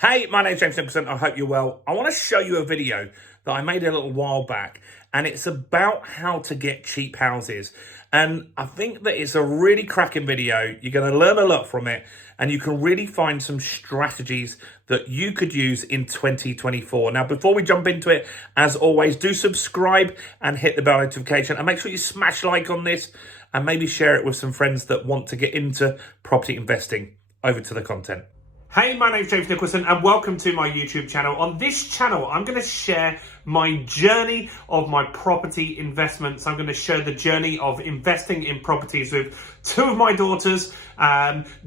Hey, my name's James Nicholson. I hope you're well. I want to show you a video that I made a little while back, and it's about how to get cheap houses. And I think that it's a really cracking video. You're going to learn a lot from it, and you can really find some strategies that you could use in 2024. Now, before we jump into it, as always, do subscribe and hit the bell notification, and make sure you smash like on this and maybe share it with some friends that want to get into property investing. Over to the content. Hey, my name's James Nicholson and welcome to my YouTube channel. On this channel, I'm going to share my journey of my property investments. I'm going to share the journey of investing in properties with two of my daughters,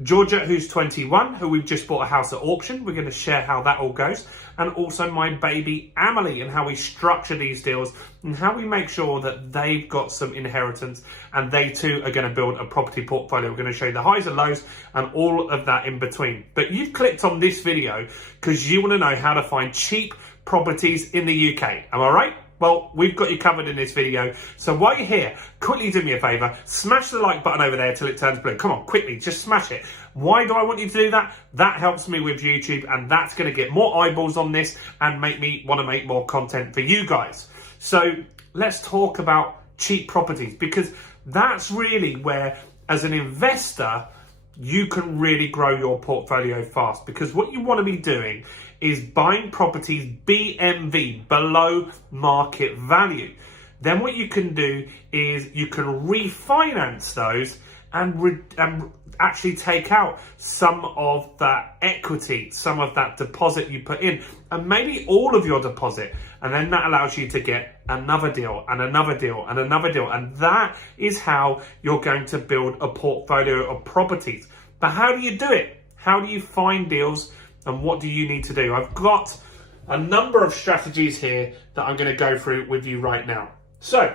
Georgia, who's 21, who we've just bought a house at auction. We're going to share how that all goes. And also my baby, Emily, and how we structure these deals and how we make sure that they've got some inheritance and they too are going to build a property portfolio. We're going to show you the highs and lows and all of that in between. But you've clicked on this video because you want to know how to find cheap properties in the UK. Am I right? Well, we've got you covered in this video. So while you're here, quickly do me a favor, smash the like button over there till it turns blue. Come on, quickly, just smash it. Why do I want you to do that? That helps me with YouTube, and that's going to get more eyeballs on this and make me want to make more content for you guys. So let's talk about cheap properties, because that's really where, as an investor, you can really grow your portfolio fast. Because what you want to be doing is buying properties BMV, below market value. Then what you can do is you can refinance those and actually take out some of that equity, some of that deposit you put in, and maybe all of your deposit. And then that allows you to get another deal and another deal and another deal. And that is how you're going to build a portfolio of properties. But how do you do it? How do you find deals, and what do you need to do? I've got a number of strategies here that I'm going to go through with you right now. So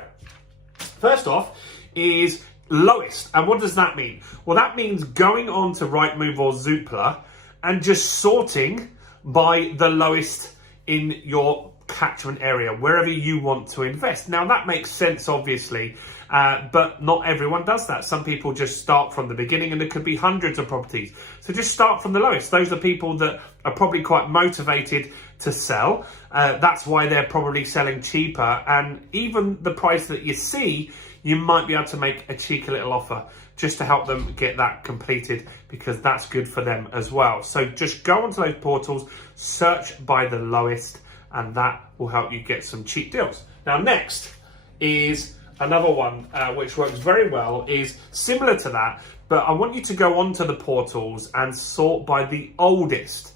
first off is lowest. And what does that mean? Well, that means going on to Rightmove or Zoopla and just sorting by the lowest in your catchment area, wherever you want to invest. Now, that makes sense, obviously, but not everyone does that. Some people just start from the beginning, and there could be hundreds of properties. So just start from the lowest. Those are people that are probably quite motivated to sell. That's why they're probably selling cheaper. And even the price that you see, you might be able to make a cheeky little offer just to help them get that completed, because that's good for them as well. So just go onto those portals, search by the lowest, and that will help you get some cheap deals. Now, next is another one which works very well, is similar to that, but I want you to go onto the portals and sort by the oldest.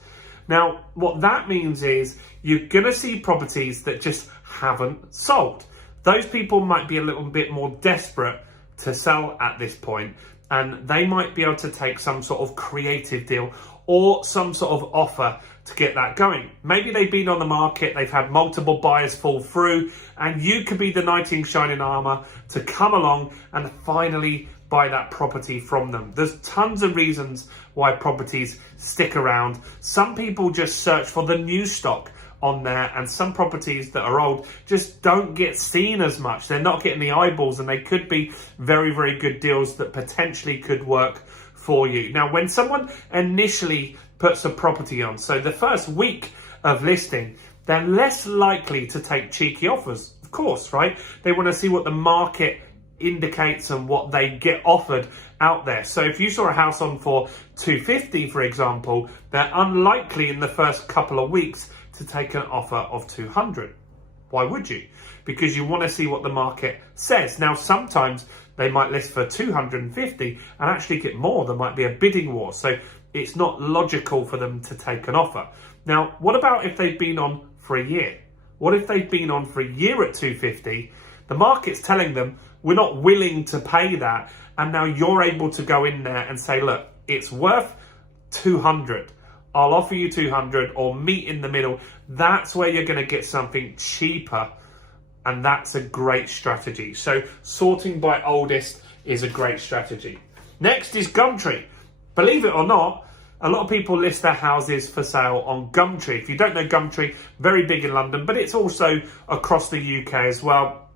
Now, what that means is you're going to see properties that just haven't sold. Those people might be a little bit more desperate to sell at this point, and they might be able to take some sort of creative deal or some sort of offer to get that going. Maybe they've been on the market, they've had multiple buyers fall through, and you could be the knight in shining armor to come along and finally buy that property from them. There's tons of reasons why properties stick around. Some people just search for the new stock on there, and some properties that are old just don't get seen as much. They're not getting the eyeballs, and they could be very, very good deals that potentially could work for you. Now, when someone initially puts a property on, so the first week of listing, they're less likely to take cheeky offers, of course, right? They want to see what the market indicates and what they get offered out there. So if you saw a house on for 250, for example, they're unlikely in the first couple of weeks to take an offer of 200. Why would you? Because you want to see what the market says. Now, sometimes they might list for 250 and actually get more. There might be a bidding war. So it's not logical for them to take an offer. Now, what about if they've been on for a year? What if they've been on for a year at 250? The market's telling them, we're not willing to pay that. And now you're able to go in there and say, look, it's worth 200. I'll offer you 200, or meet in the middle. That's where you're going to get something cheaper. And that's a great strategy. So sorting by oldest is a great strategy. Next is Gumtree. Believe it or not, a lot of people list their houses for sale on Gumtree. If you don't know Gumtree, very big in London, but it's also across the UK as well.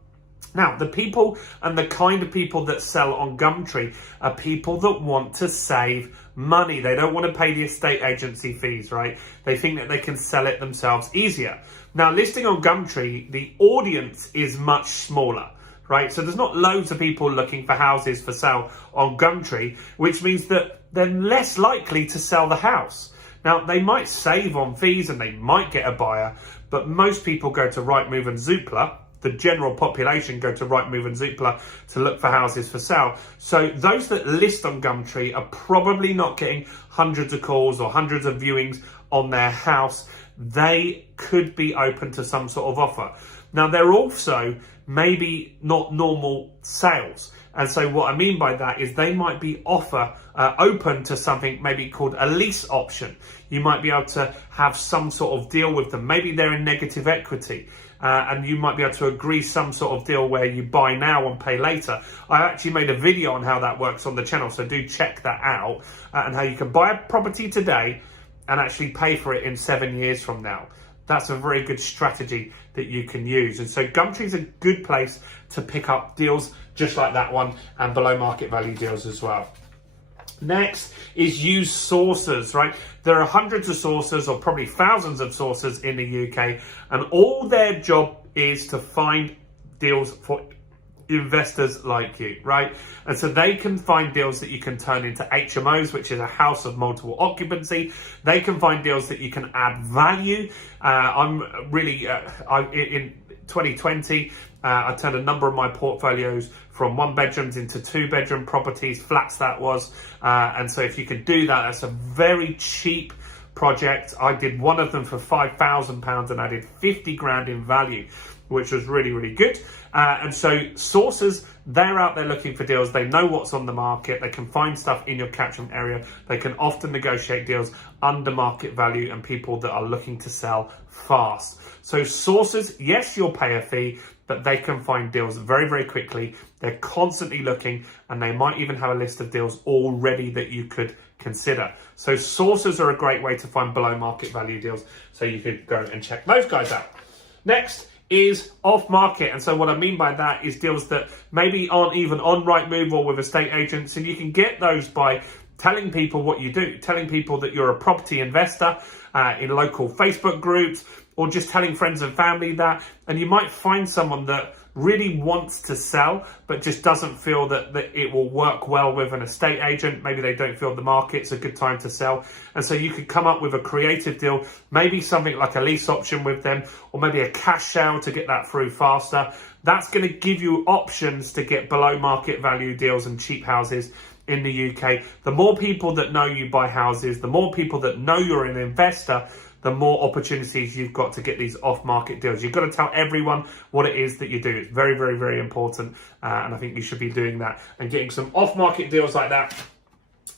Now, the people and the kind of people that sell on Gumtree are people that want to save money. They don't want to pay the estate agency fees, right? They think that they can sell it themselves easier. Now, listing on Gumtree, the audience is much smaller, right? So there's not loads of people looking for houses for sale on Gumtree, which means that they're less likely to sell the house. Now, they might save on fees and they might get a buyer, but most people go to Rightmove and Zoopla. The general population go to Rightmove and Zoopla to look for houses for sale. So those that list on Gumtree are probably not getting hundreds of calls or hundreds of viewings on their house. They could be open to some sort of offer. Now, they're also maybe not normal sales. And so what I mean by that is they might be open to something maybe called a lease option. You might be able to have some sort of deal with them. Maybe they're in negative equity. And you might be able to agree some sort of deal where you buy now and pay later. I actually made a video on how that works on the channel, so do check that out, and how you can buy a property today and actually pay for it in 7 years from now. That's a very good strategy that you can use. And so Gumtree is a good place to pick up deals just like that one, and below market value deals as well. Next is use sources, right? There are hundreds of sources, or probably thousands of sources in the UK, and all their job is to find deals for investors like you, right? And so they can find deals that you can turn into HMOs, which is a house of multiple occupancy. They can find deals that you can add value. In 2020, I turned a number of my portfolios from 1 bedrooms into 2 bedroom properties, flats that was. And so if you can do that, that's a very cheap project. I did one of them for £5,000 and I did 50 grand in value, which was really, really good. And so sources, they're out there looking for deals. They know what's on the market. They can find stuff in your catchment area. They can often negotiate deals under market value and people that are looking to sell fast. So sources, yes, you'll pay a fee, but they can find deals very, very quickly. They're constantly looking, and they might even have a list of deals already that you could consider. So sources are a great way to find below market value deals. So you could go and check those guys out. Next is off market. And so what I mean by that is deals that maybe aren't even on Rightmove or with estate agents. And you can get those by telling people what you do, telling people that you're a property investor in local Facebook groups, or just telling friends and family that. And you might find someone that really wants to sell, but just doesn't feel that it will work well with an estate agent. Maybe they don't feel the market's a good time to sell. And so you could come up with a creative deal, maybe something like a lease option with them, or maybe a cash sale to get that through faster. That's going to give you options to get below market value deals and cheap houses in the UK. The more people that know you buy houses, the more people that know you're an investor, the more opportunities you've got to get these off-market deals. You've got to tell everyone what it is that you do. It's very, very, very important. And I think you should be doing that and getting some off-market deals like that.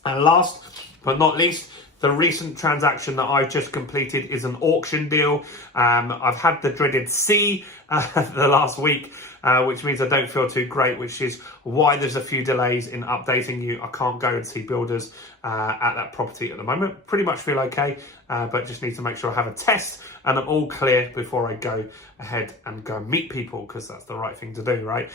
And last but not least, the recent transaction that I've just completed is an auction deal. I've had the dreaded C the last week, which means I don't feel too great, which is why there's a few delays in updating you. I can't go and see builders at that property at the moment. Pretty much feel okay, but just need to make sure I have a test and I'm all clear before I go ahead and go and meet people, because that's the right thing to do, right?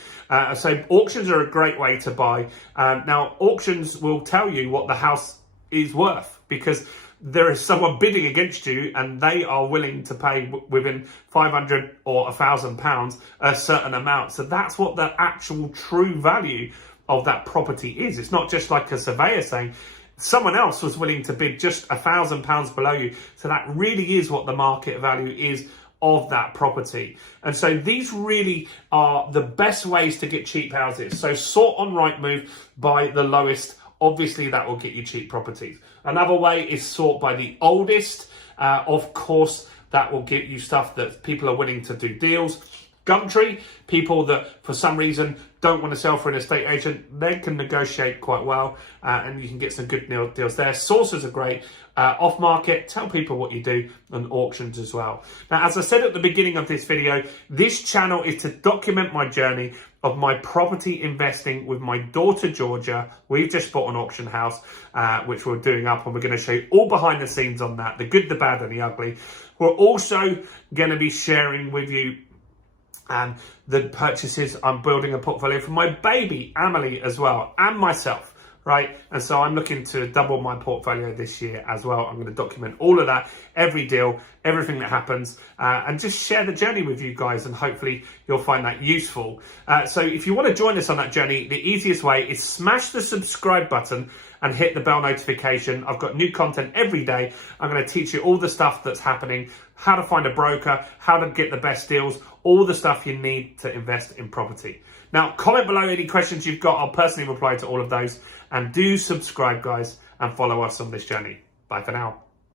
So auctions are a great way to buy. Now, auctions will tell you what the house is worth, because there is someone bidding against you and they are willing to pay within £500 or £1,000 a certain amount. So that's what the actual true value of that property is. It's not just like a surveyor saying someone else was willing to bid just £1,000 below you. So that really is what the market value is of that property. And so these really are the best ways to get cheap houses. So sort on Rightmove by the lowest. Obviously, that will get you cheap properties. Another way is sort by the oldest. Of course, that will get you stuff that people are willing to do deals. Gumtree, people that for some reason don't want to sell for an estate agent, they can negotiate quite well, and you can get some good deals there. Sources are great. Off market, tell people what you do, and auctions as well. Now, as I said at the beginning of this video, this channel is to document my journey of my property investing with my daughter, Georgia. We've just bought an auction house, which we're doing up, and we're going to show you all behind the scenes on that, the good, the bad, and the ugly. We're also going to be sharing with you and the purchases. I'm building a portfolio for my baby, Amelie, as well, and myself. Right, and so I'm looking to double my portfolio this year as well. I'm going to document all of that, every deal, everything that happens, and just share the journey with you guys, and hopefully you'll find that useful. So if you want to join us on that journey, the easiest way is smash the subscribe button and hit the bell notification. I've got new content every day. I'm going to teach you all the stuff that's happening, how to find a broker, how to get the best deals, all the stuff you need to invest in property. Now, comment below any questions you've got. I'll personally reply to all of those. And do subscribe, guys, and follow us on this journey. Bye for now.